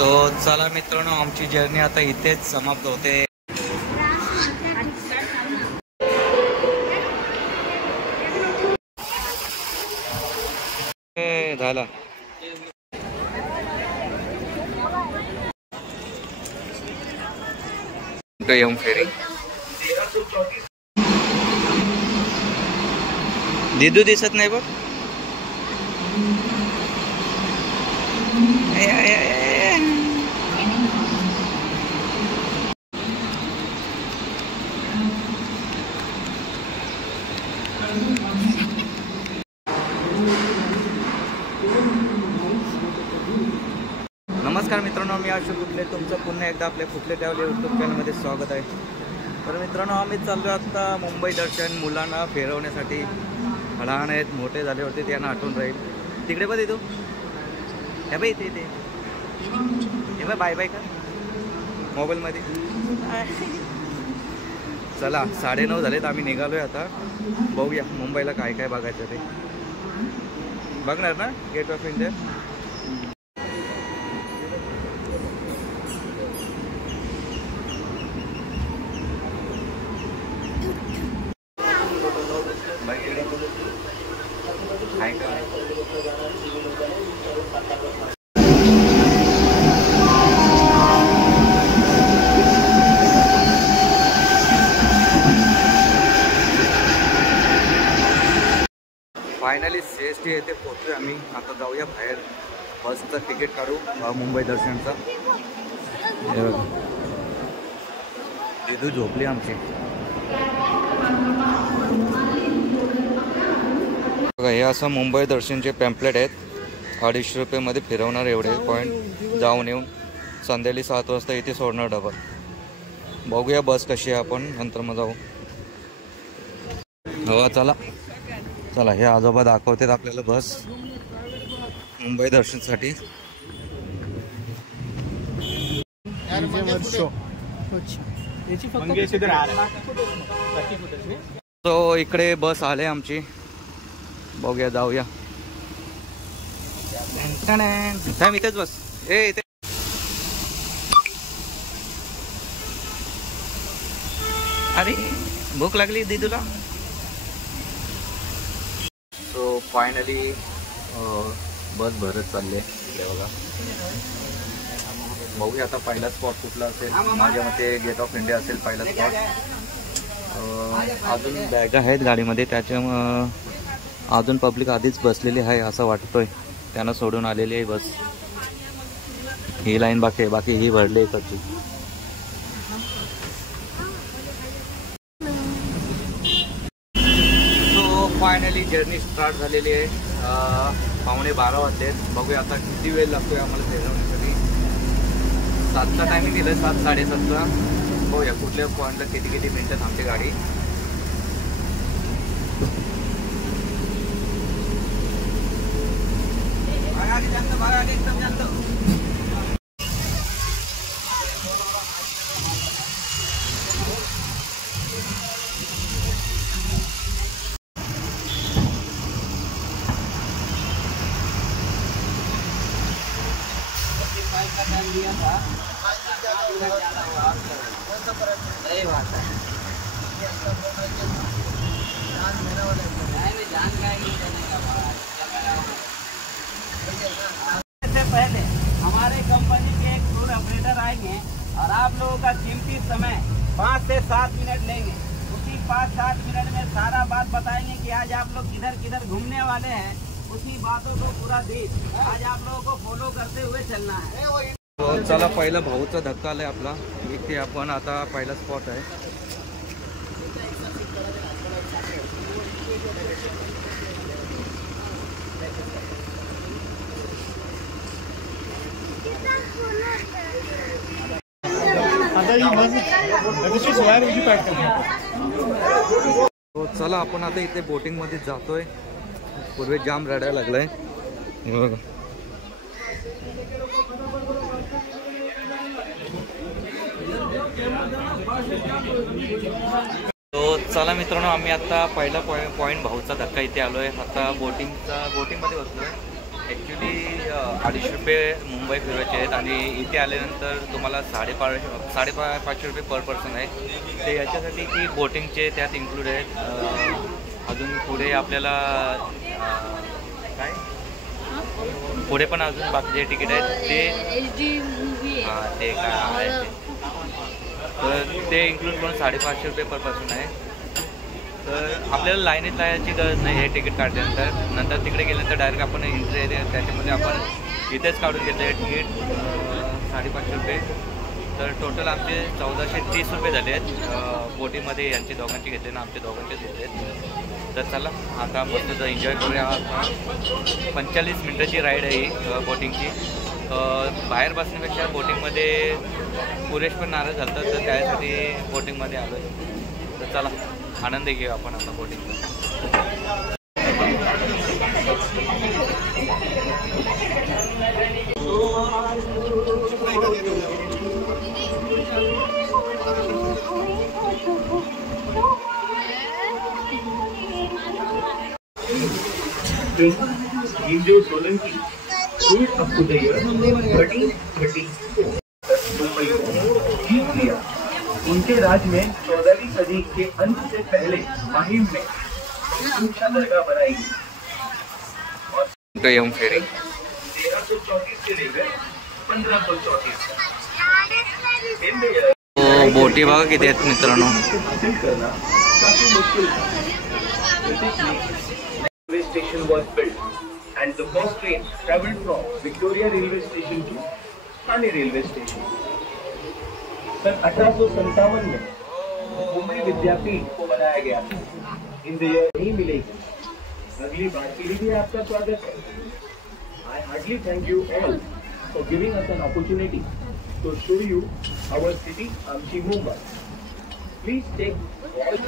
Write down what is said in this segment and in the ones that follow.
तो चला मित्रांनो, आमची जर्नी आता इथेच समाप्त होते. झाला यम फेरी. दिदू दिसत नाही बघ. नमस्कार मित्रांनो, मी आशु कुठले तुमचं पुन्हा एकदा आपल्या कुठले त्यावले यूट्यूब चॅनलमध्ये स्वागत आहे. तर मित्रांनो, आम्ही चाललो आता मुंबई दर्शन. मुलांना फिरवण्यासाठी. लहान आहेत, मोठे झाले होते, त्यांना आठवून राहील. तिकडे बघ येतो. हे बाई इथे हे बाय बाय बाय का मोबाईलमध्ये. चला 9:30 झालेत, आम्ही निघालोय आता. बघूया मुंबईला काय काय बघायचं ते. बघणार ना gate of India. Finally CST येथे पोहोचलोय आम्ही. आता जाऊया बाहेर, बसचं तिकीट काढू मुंबई दर्शनचा. दिदू झोपली आमची. बघा, हे असं मुंबई दर्शनचे पॅम्पलेट आहेत. 250 रुपयेमध्ये फिरवणार एवढे पॉईंट. जाऊन येऊन संध्याकाळी 7 वाजता इथे सोडणार डबल. बघूया बस कशी आहे, आपण नंतर मग जाऊ. हो चला चला, हे आजोबा दाखवतात आपल्याला बस मुंबई दर्शनसाठी. तो इकडे बस आले आमची. बघूया जाऊया. इथेच बस. इथे अरे भूक लागली दीदूला. सो फायनली बस भरत चालले. बघा, बघूया आता पहिला स्पॉट कुठला असेल. माझ्या मते गेट ऑफ इंडिया असेल पहिला स्पॉट. अजून बॅग आहेत गाडीमध्ये, त्याच्यामुळं अजून पब्लिक आधीच बसलेली आहे असं वाटतोय. त्यांना सोडून आलेली आहे बस. ही लाईन बाकी ही भरली इकडची. फायनली जर्नी स्टार्ट झालेली आहे. 11:15 वाजले. बघूया आता किती वेळ लागतोय आम्हाला फिरवण्यासाठी. 7चा टायमिंग दिलं, 7 साडेसातचा. बघूया कुठल्या पॉईंटला किती मिनिटं थांबते गाडी. एकदम जास्त. दिया था सही बात है. इससे पहले हमारे कंपनी के एक टूर ऑपरेटर आएंगे और आप लोगों का कीमती समय 5 से 7 मिनट लेंगे. उसी 5-7 मिनट में सारा बात बताएंगे कि आज आप लोग किधर किधर घूमने वाले हैं. उसी बातों को पूरा दिन आज आप लोगों को फॉलो करते हुए चलना है. चला, पहिला भाऊचा धक्का आलाय आपला. इथे आपण आता पहिला स्पॉट आहे. तो चला, आपण आता इथे बोटिंग मध्ये जातोय. पूर्वी जाम रडायला लागलाय. तो चला मित्रांनो, आम्ही आता पहिला पॉईंट भाऊचा धक्का इथे आलोय. आता बोटिंगमध्ये बसलोय. ॲक्च्युली 250 रुपये मुंबई फिरवायचे आहेत आणि इथे आल्यानंतर तुम्हाला 550 रुपये पर पर्सन आहे. ते याच्यासाठी की बोटिंगचे त्यात इन्क्लूड आहेत. अजून पुढे आपल्याला काय पुढे पण अजून बाकीचे तिकीट आहेत ते हां ते काय आहे तर ते इन्क्लूड करून 550 रुपये पर पर्सन आहे. तर आपल्याला लाईनीत जायची गरज नाही हे तिकीट काढल्यानंतर. तिकडे गेल्यानंतर डायरेक्ट आपण एंट्री आहे त्याच्यामध्ये आपण इथेच काढून घेतलं आहे तिकीट 550 रुपये. तर टोटल आमचे 1430 रुपये झाले आहेत बोटीमध्ये. यांची दोघांची घेतले ना आमचे दोघांचेच घेतले आहेत. तर चला आता मस्त एन्जॉय करूया. 45 मिनटाची राईड आहे ही बोटिंगची. बाहेर बसण्यापेक्षा बोटिंगमध्ये पुरेश पण नाराज झालं तर त्यासाठी बोटिंगमध्ये आलो आहे. तर चला आनंद घेऊ आपण आता बोटिंगचा. Solanki up to the year 1334 मुंबई को जीत लिया. उनके राज में 14वीं सदी के अंत से पहले माहिम में ऊंचा दरगाह बनाई गई और फेरी 1334 से लेकर 1534 बोटी बघा किती आहेत मित्रांनो. काफी मुश्किल था. Railway station was built and the first train traveled from Victoria railway station to Thane railway station. सन 1857 में मुंबई विद्यापीठ को बनाया गया था. इन ईयर नहीं मिलेगी. अगली बार के लिए भी आपका स्वागत है. I heartily thank you all for giving us an opportunity to show you our city, Amchi, Mumbai. Please take all.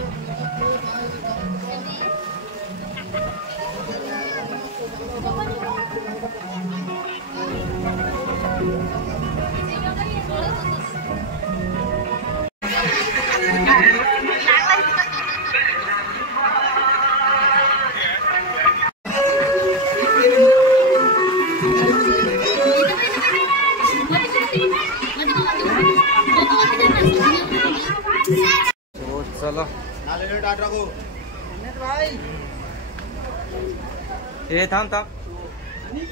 चला हे थांब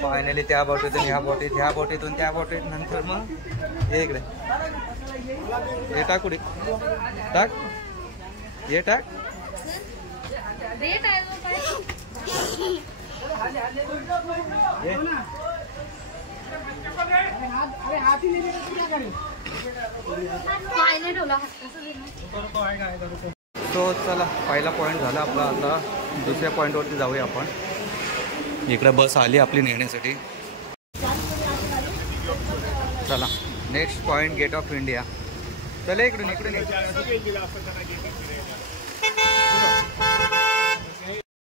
फायनली त्या बोटीतून ह्या बोटीतून त्या बोटीत नंतर मग हे इकडे हे टाक कुठे टाक हे टाक. तो चला पहिला पॉईंट झाला आपला. आता दुसऱ्या पॉईंटवरती जाऊया आपण. इकडे बस आली आपली नेण्यासाठी. चला next point gate of India. चला इकडून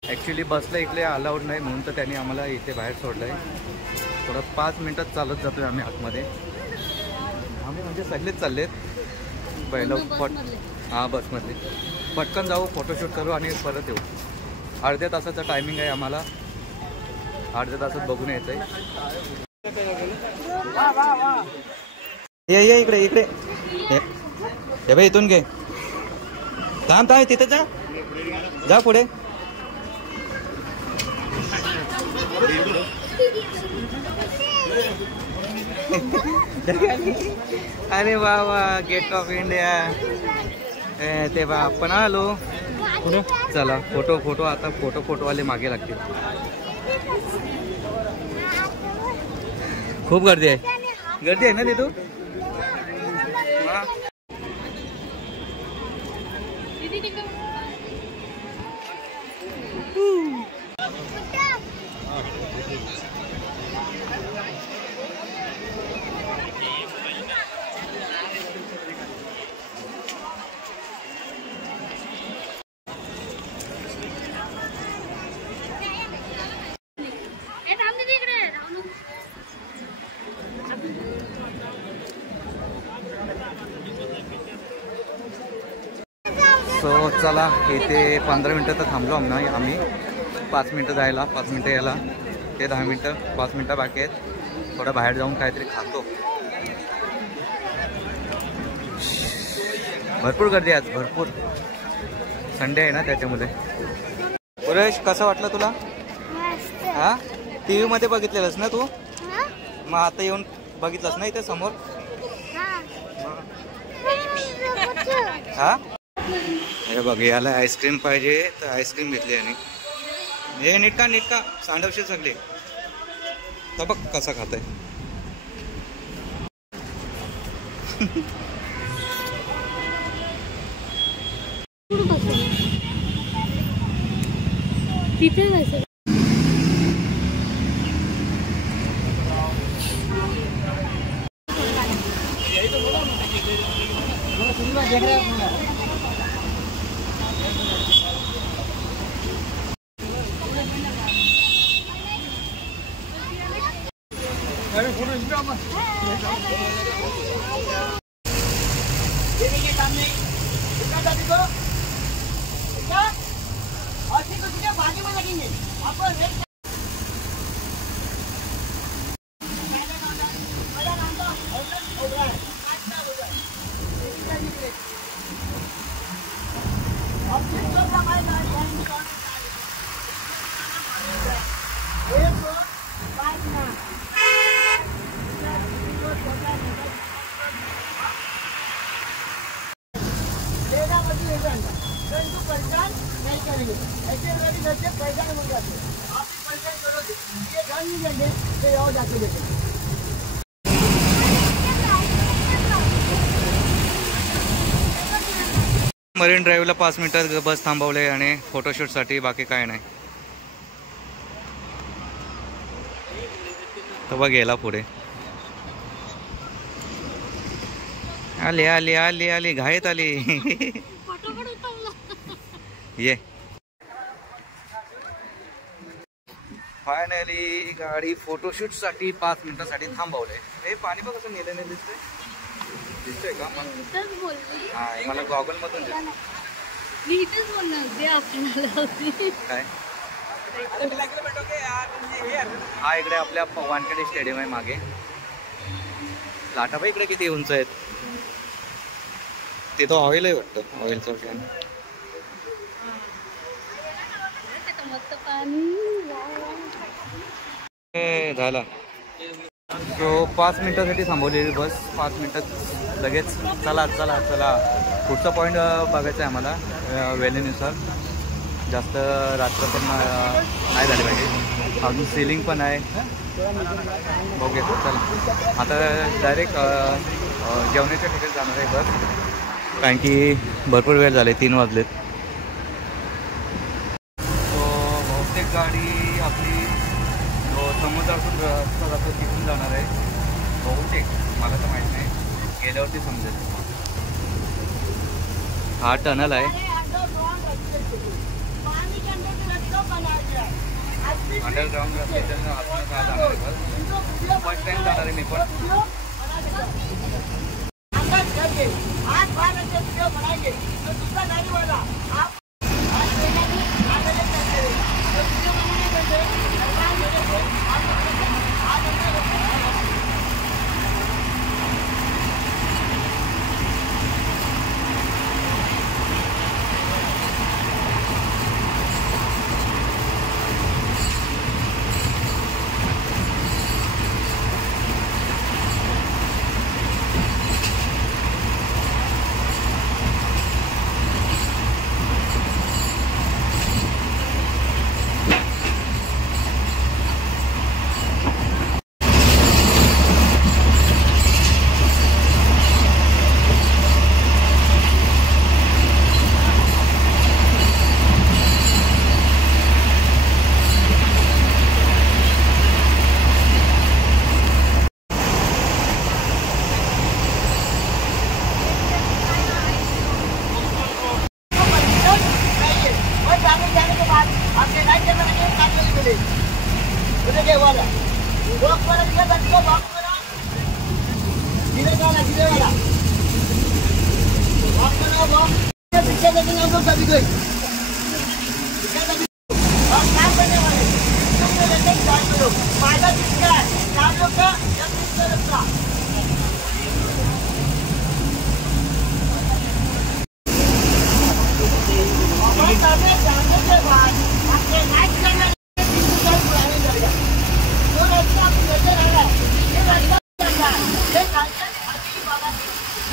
ॲक्च्युली बसला इकडे अलाउड नाही म्हणून तर त्यांनी आम्हाला इथे बाहेर सोडलं आहे. थोडं 5 मिनटात चालत जातोय आम्ही आतमध्ये. आम्ही म्हणजे सगळेच चाललेत पहिलं हां बसमध्ये. पटकन जाऊ फोटोशूट करू आणि परत येऊ. अर्ध्या तासाचं टायमिंग आहे आम्हाला. अर्ध्या तासात बघून यायचं आहे. ये इकडे हे बाई इथून घे. थांब तिथे जा पुढे. अरे वा गेट ऑफ इंडिया ते बा आपण आलो. चला फोटो आता फोटोवाले मागे लागतील. खूप गर्दी आहे ना तिथून. सो चला इथे 15 मिनटं तर थांबलो आम्ही. 5 मिनटं जायला 5 मिनटं यायला. ते 10 मिनटं 5 मिनटं बाकी आहेत. थोडं बाहेर जाऊन काहीतरी खातो. भरपूर गर्दी आज, भरपूर. संडे आहे ना त्याच्यामुळे. सुरेश कसं वाटलं तुला? हा TV मध्ये बघितलेलंस ना तू? मग आता येऊन बघितलंस ना इथे समोर? हा अरे बघ याला आईस्क्रीम पाहिजे तर आईस्क्रीम घेतली आणि हे नीट का सांडवशील सगळे. तर बघ कसा खाताय. तिथे जायचं. मरीन ड्राईव्हला 5 मिनिटात बस थांबवले आणि फोटोशूटसाठी. बाकी काय नाही. तर बघ गेला पुढे. आली आली आली आली घाईत आली. ये फायनली गाडी फोटोशूटसाठी 5 मिनिटासाठी थांबवले. हे पाणी बघ कसं नेलं नाही दिसतंय का? हा मला गॉगल मधून काय. हा इकडे आपल्या वानखेडे स्टेडियम आहे मागे. लाटा बाई इकडे किती उंच आहेत. तिथं ऑइल आहे वाटतं, ऑइलचं कॅन. झाला. तो 5 मिनिटासाठी थांबवलेली बस. 5 मिनिटात लगेच चला चला चला. पुढचा पॉईंट बघायचा आहे आम्हाला वेळेनुसार. जास्त रात्र पण नाही झाली पाहिजे. अजून सिलिंग पण आहे. बघूया चला. आता डायरेक्ट जेवणाच्या ठिकाणी जाणार आहे बस. कारण की भरपूर वेळ झाले, 3 वाजलेत. बहुतेक गाडी आपली समुद्रातून रस्ता जातो तिथून जाणार आहे बहुतेक. मला तर माहीत नाही, गेल्यावरती समजेल. हा टनल आहे. अंडरग्राऊंड रस्त्याच्या आतून का जाणार आहे बस. फर्स्ट टाइम जाणार आहे मी पण. आप काम करने वाले तुम मेरे साथ काम करो।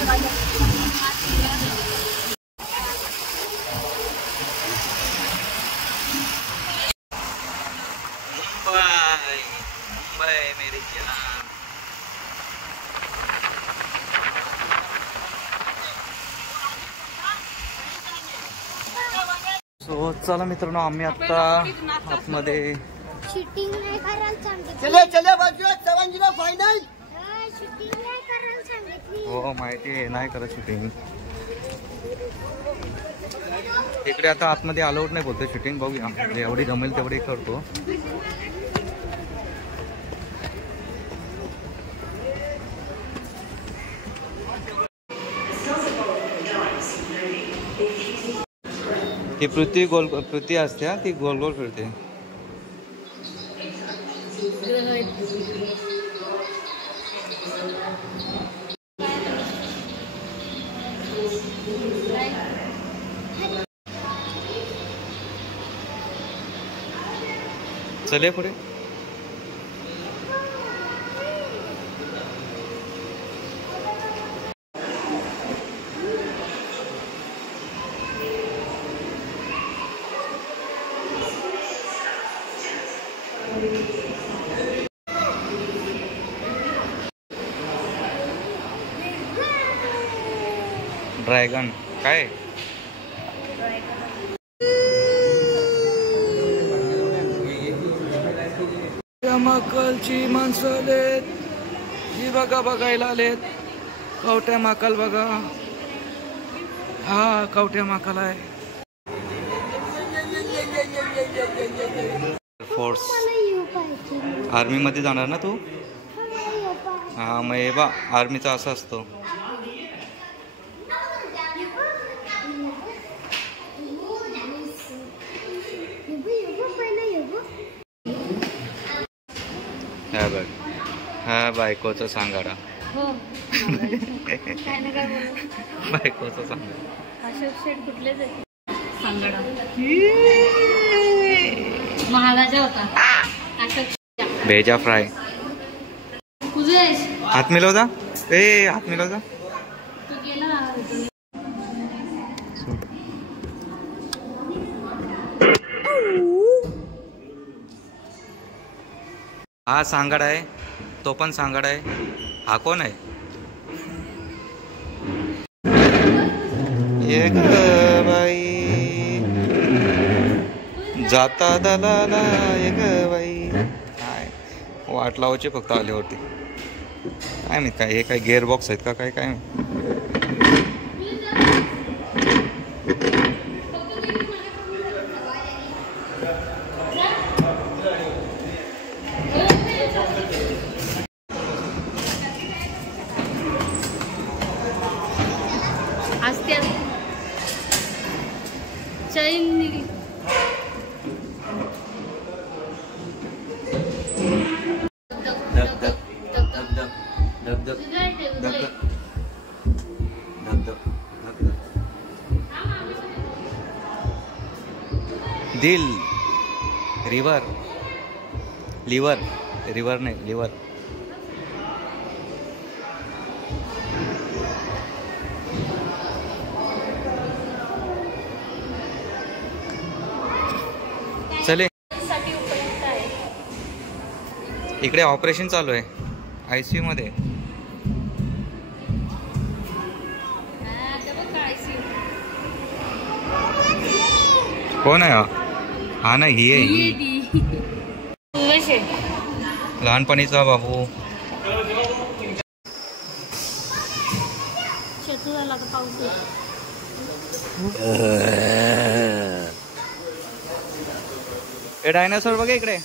मुंबई मेरी जान। सो चला मित्रांनो, आम्ही आता आतमध्ये शूटिंग नाही करायला सांगितली. चले बाजूला 7-0 फायनल. शूटिंग नाही करायला सांगितली. हो माहिती आहे, नाही करत शूटिंग इकडे. आता आतमध्ये अलाउड नाही बोलतोय शूटिंग. बघूया एवढी जमेल तेवढी करतो. ती पृथ्वी असते, ती गोल गोल फिरते. चले पुढे. ड्रॅगन काय माकलची माणसं आलेत. ही बघा बघायला आलेत. कवट्या माकल बघा. हा कवट्या माकल आहे. फोर्स आर्मी मध्ये जाणार ना तू? हा मग हे बा आर्मीचा असं असतो. हा बघ, हा बायकोचा सांगाडा. बायकोचा सांगाडा. अशोक शेठ कुठलेच सांगाडा महाराजा होता. अशोक भेजा फ्राय. तुझे हात मिळवता. हात मिळवता. तू गेला. हा सांगाडा आहे, तो पण सांगाडा आहे. हा कोण आहे? ये ग बाई जाता दलाला, ये ग बाई. काय वाट लावायची फक्त आल्यावरती. काय माहित काय हे काय गिअर बॉक्स आहेत का काय काय चैन निघली. दिल. रिवर. लिवर. रिवर नाही लिवर. चले. इकडे ऑपरेशन चालू आहे ICU मध्ये. कोण आहे हा? ना ही आहे लहानपणीचा बाबू. हे डायनासोर बघा इकडे.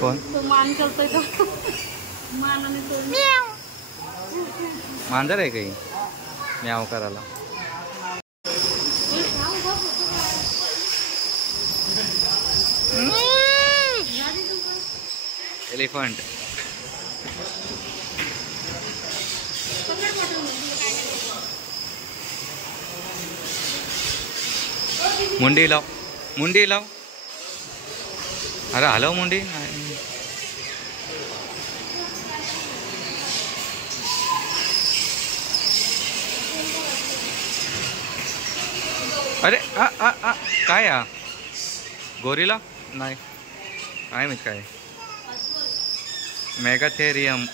कोण मान करतोय का? मानाने मांजर आहे काही म्याव करायला. एलिफंट. मुंडी लाव. मुंडी लाव. अरे हलव मुंडी अरे काय हा गोरिला नाही काय माहित काय मेगाथेरियम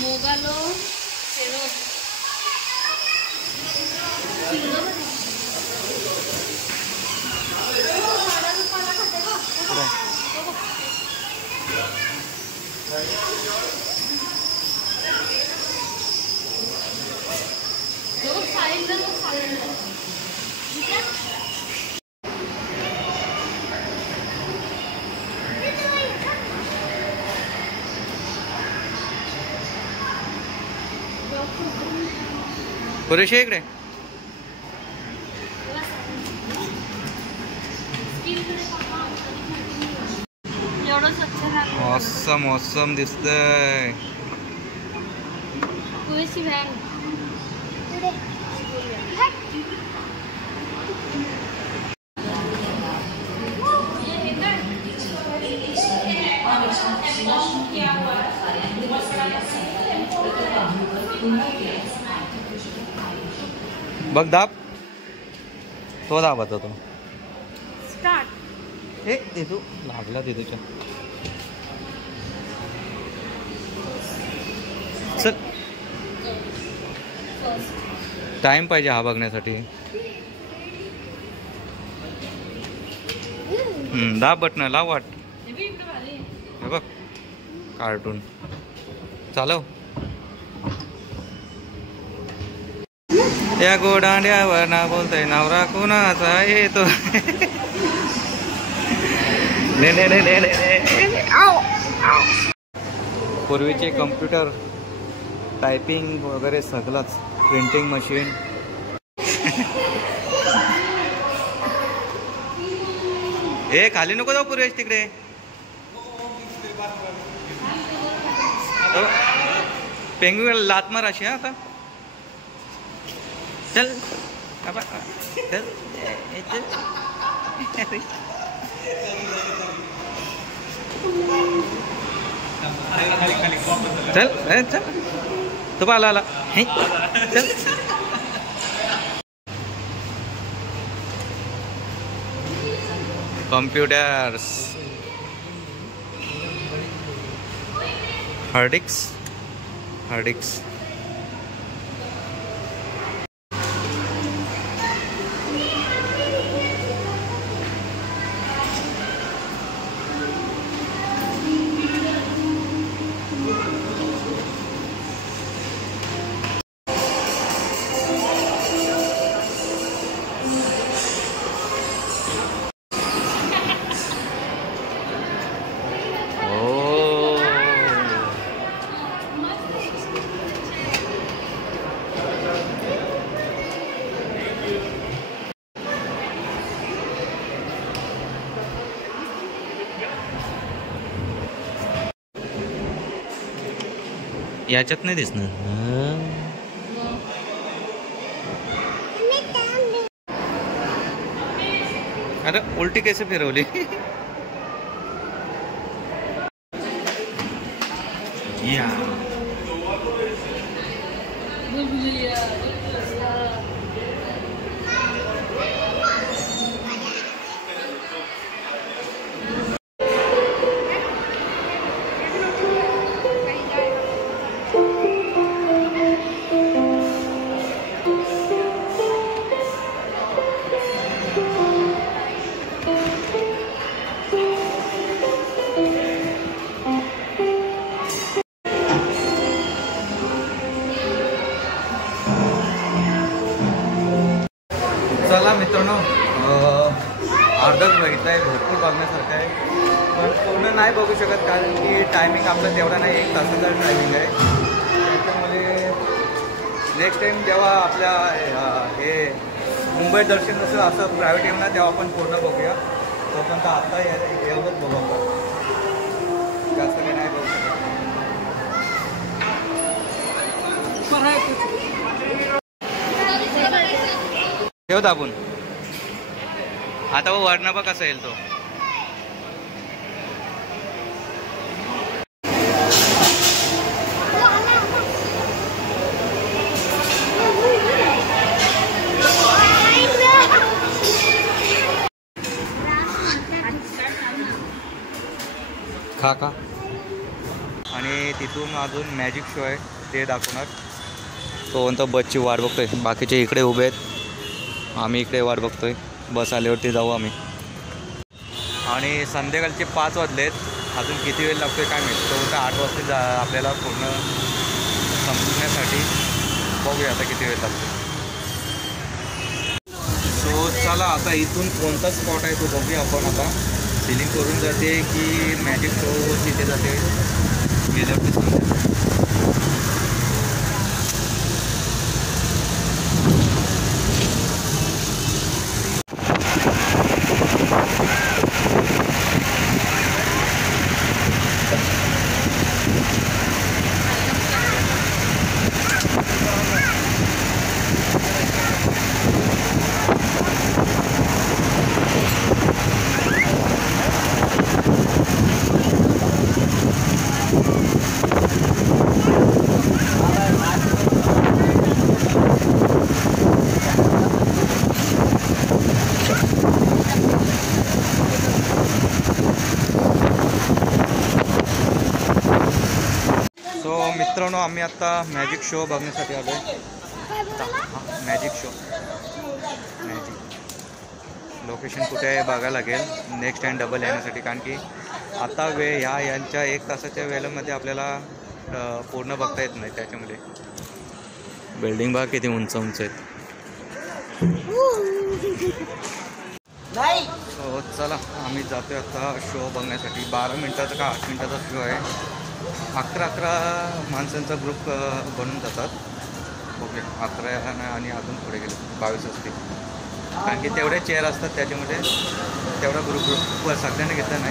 मोगालो सेरोस पुरेशी इकडे एवढं स्वच्छ राहतं. मौसम मौसम दिसतंय पुरेशी व्हॅन बघ दाब तो दाबाचा तो स्टार्ट. ए ते तू लागला तिथूच्या चल टाइम पाहिजे हा बघण्यासाठी दाब बटन लाव वाट हे बघ कार्टून चालव या गोडांड्यावर ना बोलतोय नवरा कोणाचा येतो पूर्वीचे कम्प्युटर टायपिंग वगैरे सगळंच प्रिंटिंग मशीन ए खाली नको जाऊ पूर्वेश तिकडे पेंग्विन लात मार अशी हा आता चल चल चल चल तू पाला आला चल कॉम्प्युटर्स हार्डिक्स याच्यात नाही दिसणार अरे उलटी कैसे फिरवली या चला मित्रांनो अर्धच बघितलं आहे भरपूर बघण्यासारखं आहे पण पूर्ण नाही बघू शकत कारण की टायमिंग आपलं तेवढा नाही 1 तासाचा टायमिंग आहे त्याच्यामुळे नेक्स्ट टाईम जेव्हा आपल्या हे मुंबई दर्शन नसेल असं प्रायव्हेट येऊन तेव्हा आपण पूर्ण बघूया तोपर्यंत आता एवढंच बघू आपण जास्त काही नाही बघू शकत ठेव दाबून. आता वर्ण बघ कसा येईल तो. खा का. आणि तिथून अजून मॅजिक शो आहे ते दाखवणार. तो म्हणतो बसची वाट बघतोय. बाकीचे इकडे उभे आहेत, आम्ही इकडे वाट बघतोय. बस आल्यावरती जाऊ आम्ही. आणि संध्याकाळचे 5 वाजलेत. अजून किती वेळ लागतोय काय माहिती. तो म्हणतो 8 वाजता आपल्याला पूर्ण संपण्यासाठी. बघूया आता किती वेळ लागतो. सो चला आता इथून कोणता स्पॉट आहे तो बघूया आपण. आता सिलिंग करून जाते की मॅजिक शो तिथे जाते गेल्यावरती समजा. मित्रांनो आम्ही आता मॅजिक शो बघण्यासाठी आलो आहे. मॅजिक शो मॅजिक लोकेशन कुठे आहे बघायला लागेल नेक्स्ट टाइम डबल येण्यासाठी. कारण की आता यांच्या 1 तासाच्या वेळेमध्ये आपल्याला पूर्ण बघता येत नाही. त्याच्यामध्ये बिल्डिंग बघा किती उंच उंच आहेत. हो चला आम्ही जातोय आता शो बघण्यासाठी. 12 मिनिटाचा का 8 मिनिटाचा शो आहे. 11 माणसांचा ग्रुप बनून जातात. ओके 11 आणि अजून पुढे गेले 22 असते. कारण की तेवढे चेअर असतात त्याच्यामध्ये तेवढा ग्रुप सगळ्यांनी घेतला नाही.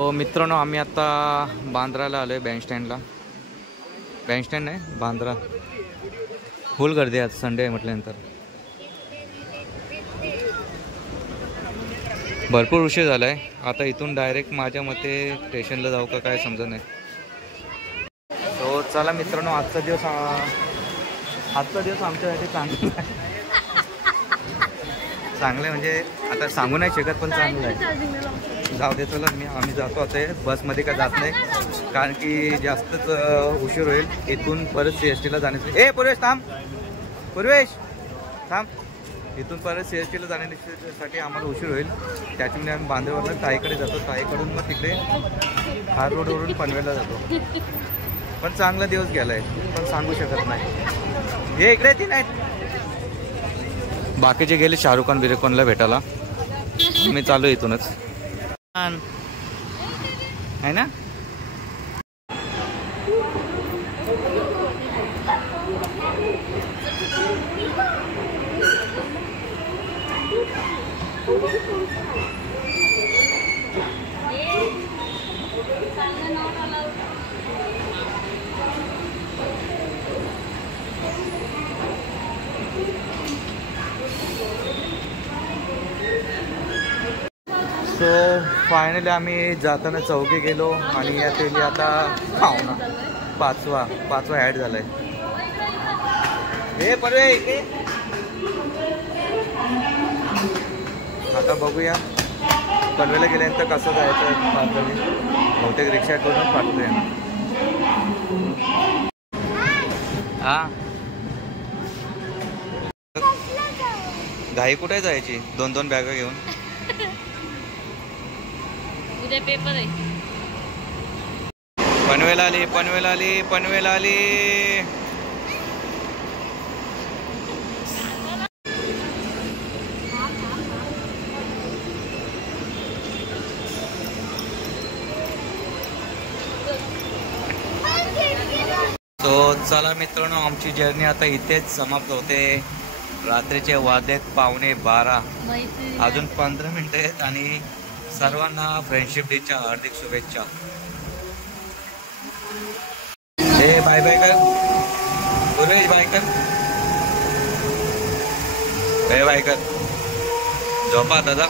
हो मित्रांनो आम्ही आता बांद्राला आलो आहे बँडस्टँडला. बँडस्टँड नाही बांद्रा. फुल गर्दी आज संडे आहे म्हटल्यानंतर. भरपूर उशीर झाला आहे. आता इथून डायरेक्ट माझ्या मते स्टेशनला जाऊ का काय समजत नाही. तो चला मित्रांनो आजचा दिवस आजचा दिवस आमच्यासाठी चांगला आहे. चांगलं आहे म्हणजे आता सांगू नाही शकत पण चांगलं आहे. जाऊ दे चला आम्ही जातो आता बसमध्ये काय जात नाही कारण की जास्तच उशीर होईल. इथून परत CST ला जाण्यासाठी पूर्वेश थांब इथून परत CST ला जाण्यासाठी आम्हाला उशीर होईल. त्याच्यामुळे आम्ही बांद्रेवरून ताईकडे जातो. ताईकडून मग तिकडे हार रोडवरून पनवेलला जातो. पण चांगला दिवस गेला आहे पण सांगू शकत नाही. हे इकडे ती नाही बाकीचे गेले शाहरुख खान बिरेखॉनला भेटायला. मी चालू इथूनच आहे ना. सो फायनली आम्ही जाताना चौघे गेलो आणि यात आता पाहुणा पाचवा ॲड झालाय. हे पर्वे आता बघूया पनवेलला गेल्यानंतर कसं जायचं. बहुतेक रिक्षा करून पाठवतोय ना. हा घाई कुठे जायची 2-2 बॅगा घेऊन. उद्या पेपर आहे. पनवेल आली. सो चला मित्रांनो आमची जर्नी आता इथेच समाप्त होते. रात्रीचे वाजलेत 11:15. अजून 15 मिनिटं आहेत आणि सर्वांना फ्रेंडशिप डेच्या हार्दिक शुभेच्छा. हे बाय कर पूर्वेश बाय कर झोपा दादा.